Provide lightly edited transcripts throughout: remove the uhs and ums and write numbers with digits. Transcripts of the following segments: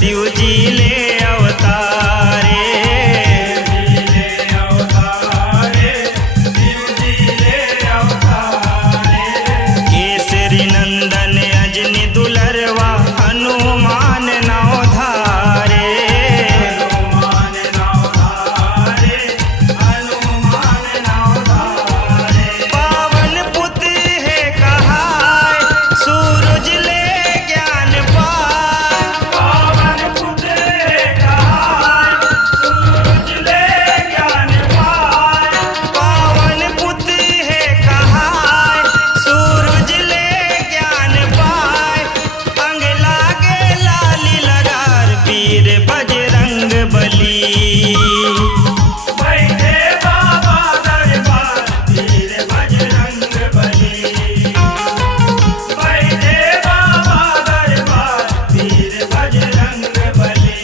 शिव जी ले अवतारे। केसरी नंदन अजनी दुलरवा हनुमान नाव धारे। पावन पुत्र है कहाय सूरज ले ज्ञान पाय। पावन पुत्र है कहाय सूरज ले ज्ञान पाय। पावन पुत्र है कहाय सूरज ले ज्ञान पाय। अंग लागे लाली लगार वीर बजरंग बली। बैठे बाबा दरबार वीर बजरंग बली। बैठे बाबा दरबार वीर बजरंग बली।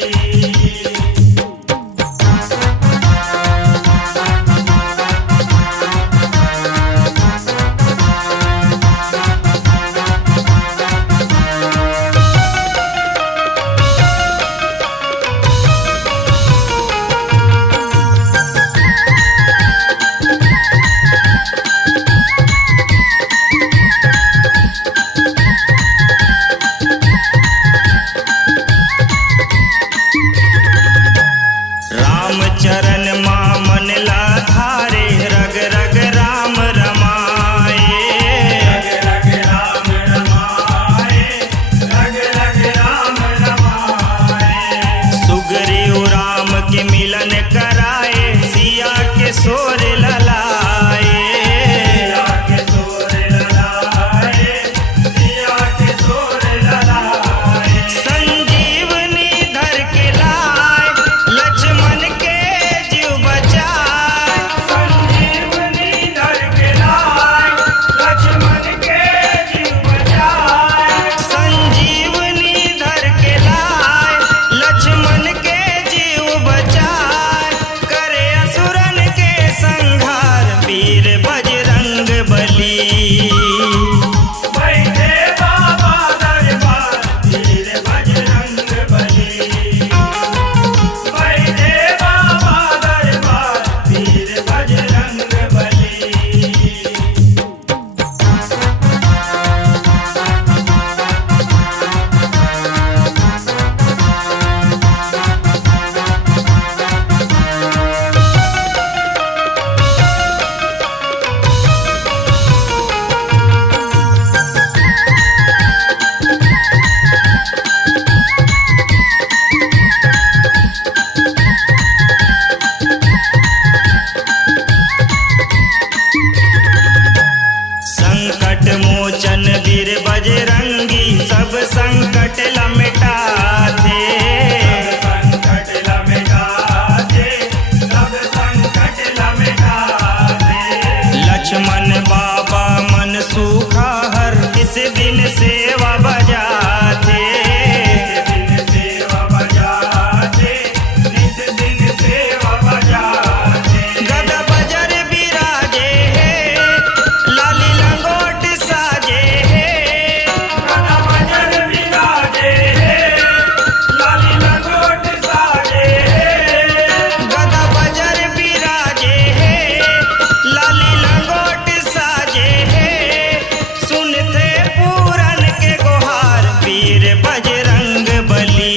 राम चरण मां मन ला धारे रग रग राम रमाए। रग रग राम रमाए। रग रग राम रमाए। सुग्रीव राम के मिलन कराए सिया के सोर ललाए। सिया के सोर ललाए। सिया के सोर ललाए। संजीवनी धर के लाए लक्ष्मण के जीव बचाए। संजीवनी धर के लाए लक्ष्मण के जीव बचाए। संजीवनी धर के लाए लक्ष्मण के जीव बचाए। करे असुरन के संहार वीर बजरंग बली। बैठे बाबा दरबार वीर बजरंग बली। बैठे बाबा दरबार वीर बजरंग बली। संकट मोचन वीर बजरंगी सब संकट लमिटाते। संकट लमिटाते। सब संकट लमिटाते। लक्ष्मण बाबा मन सूखा हर इस दिन सेवा बजाते। नित दिन सेवा बजाते। नित दिन सेवा बजाते। गद बजर बिराजे है लाली लंगोट साजे है। गदा बजर बिराजे है लाली लंगोट साजे है। गदा बजर बिराजे है लाली लंगोट साजे है। सुनते पूरन के गुहार वीर बजरंग बली।